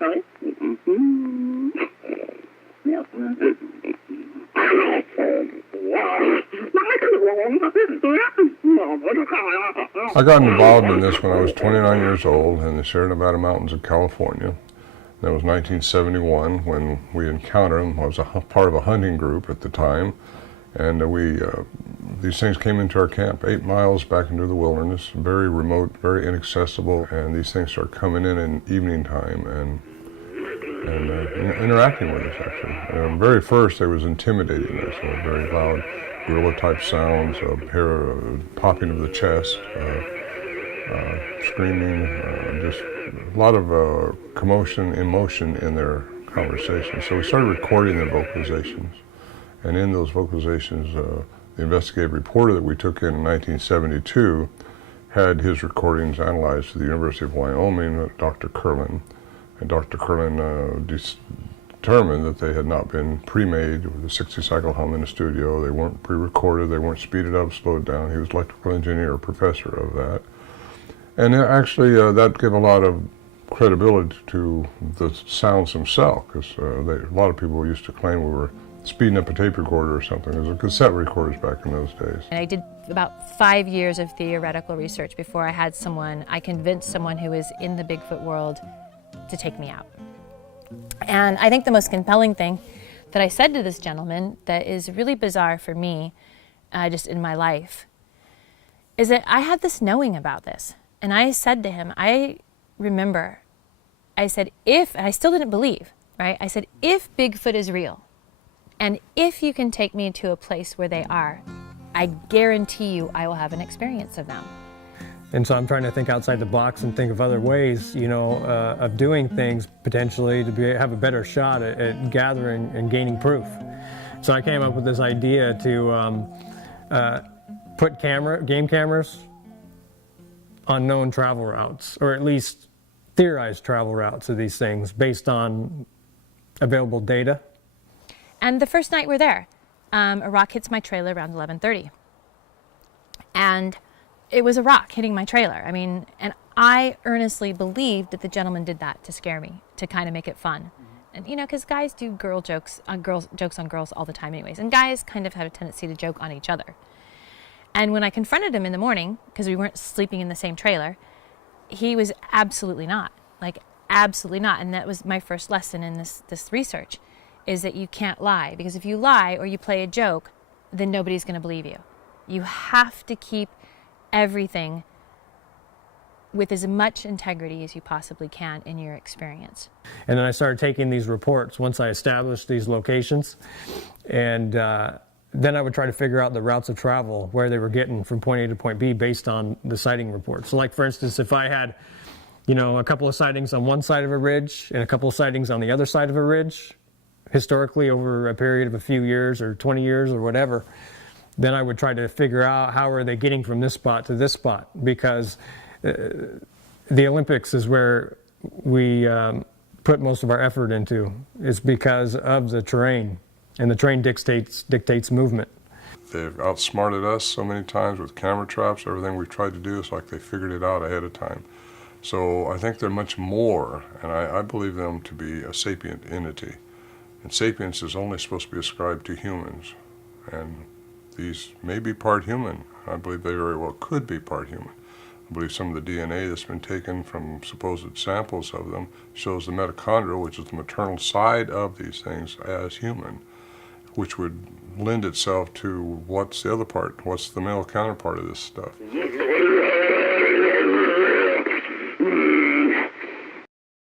I got involved in this when I was 29 years old in the Sierra Nevada mountains of California. That was 1971 when we encountered them. I was part of a hunting group at the time, and these things came into our camp 8 miles back into the wilderness, very remote, very inaccessible, and these things started coming in evening time and interacting with us, actually. Very first, they was intimidating us, very loud gorilla-type sounds, hair popping of the chest, screaming, just a lot of commotion, emotion in their conversation. So we started recording their vocalizations, and in those vocalizations, the investigative reporter that we took in 1972 had his recordings analyzed to the University of Wyoming, Dr. Curlin. And Dr. Curlin determined that they had not been pre-made with a 60-cycle hum in the studio. They weren't pre-recorded, they weren't speeded up, slowed down. He was an electrical engineer, professor of that. And actually that gave a lot of credibility to the sounds themselves, because a lot of people used to claim we were speeding up a tape recorder or something. There was cassette recorders back in those days. And I did about 5 years of theoretical research before I convinced someone who was in the Bigfoot world to take me out. And I think the most compelling thing that I said to this gentleman that is really bizarre for me, just in my life, is that I had this knowing about this. And I said to him, I remember, I said, and I still didn't believe, right? I said, if Bigfoot is real, and if you can take me to a place where they are, I guarantee you I will have an experience of them. And so I'm trying to think outside the box and think of other ways, of doing things potentially to have a better shot at gathering and gaining proof. So I came up with this idea to put game cameras on known travel routes, or at least theorized travel routes of these things based on available data. And the first night we're there, a rock hits my trailer around 11:30. And it was a rock hitting my trailer. I mean, and I earnestly believed that the gentleman did that to scare me, to kind of make it fun. And because guys do jokes on girls all the time anyways. And guys kind of have a tendency to joke on each other. And when I confronted him in the morning, because we weren't sleeping in the same trailer, he was absolutely not. Like, absolutely not. And that was my first lesson in this research, is that you can't lie. Because if you lie or you play a joke, then nobody's going to believe you. You have to keep everything with as much integrity as you possibly can in your experience. And then I started taking these reports once I established these locations, and then I would try to figure out the routes of travel, where they were getting from point A to point B based on the sighting reports. So like, for instance, if I had a couple of sightings on one side of a ridge and a couple of sightings on the other side of a ridge, historically over a period of a few years or 20 years or whatever, then I would try to figure out how are they getting from this spot to this spot, because the Olympics is where we put most of our effort into, is because of the terrain, and the terrain dictates movement. They've outsmarted us so many times with camera traps. Everything we've tried to do is like they figured it out ahead of time. So I think they're much more, and I believe them to be a sapient entity. And sapience is only supposed to be ascribed to humans. And these may be part human. I believe they very well could be part human. I believe some of the DNA that's been taken from supposed samples of them shows the mitochondria, which is the maternal side of these things, as human, which would lend itself to what's the other part, what's the male counterpart of this stuff.